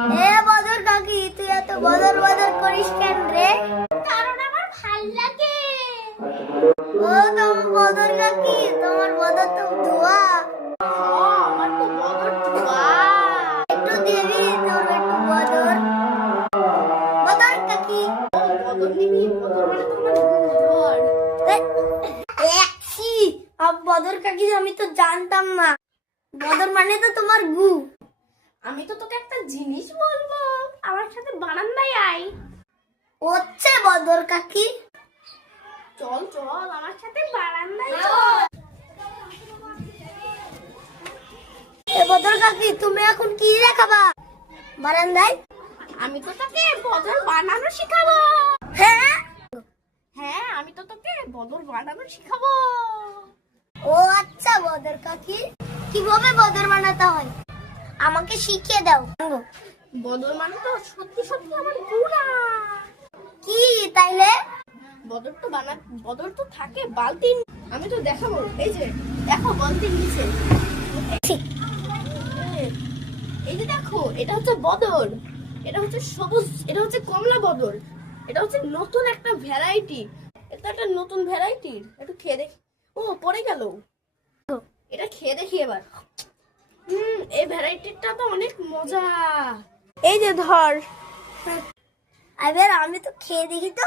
এ বদর কাকি, তুই এত বদর বদর করিস কেন রে? কারণ আমার ভাল লাগে। ও তোমার বদর কাকি, তোমার বদর তো ধোয়া। আমার তো বদর ধোয়া। একটু দিবি তোর একটু বদর? বদর কাকি, ও বদর নিবি? বদর মানে তোমার বদর। একছি বদর কাকি, আমি তো জানতাম না বদর মানে তো তোমার গু। আমি তো তোকে একটা জিনিস বলবো, আমার সাথে বারান্দায় আয়। হচ্ছে বদর কাকি। চল চল আমার সাথে বারান্দায় চল। এ বদর কাকি, তুমি এখন কি দেখাবা বারান্দায়? আমি তো তোকে বদর বানানো শিখাবো। হ্যাঁ, হ্যাঁ, আমি তো তোকে বদর বানানো শিখাবো। ও আচ্ছা বদর কাকি, কিভাবে বদর বানাতে হয় আমাকে শিখিয়ে দাও। বদর মানে তো সত্যি সত্যি আমার গুণা। কি তাইলে? বদর তো থাকে বালতির। আমি তো দেখাবো, এই যে দেখো বালতির নিচে। এই যে দেখো, এটা হচ্ছে বদর, এটা হচ্ছে সবুজ, এটা হচ্ছে কমলা বদর, এটা হচ্ছে নতুন একটা ভ্যারাইটি। এটা একটা নতুন ভ্যারাইটির, একটু খেয়ে দেখি। ও পড়ে গেল, এটা খেয়ে দেখি এবার। এই ভ্যারাইটিটা তো অনেক মজা। এই যে ধর। এবার আমি তো খেয়ে দেখি তো,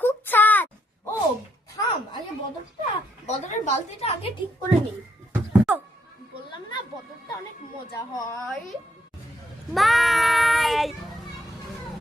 খুব স্বাদ। ও থাম, আগে বদরের বালতিটা আগে ঠিক করে নি। বললাম না বদরটা অনেক মজা হয়। বাই।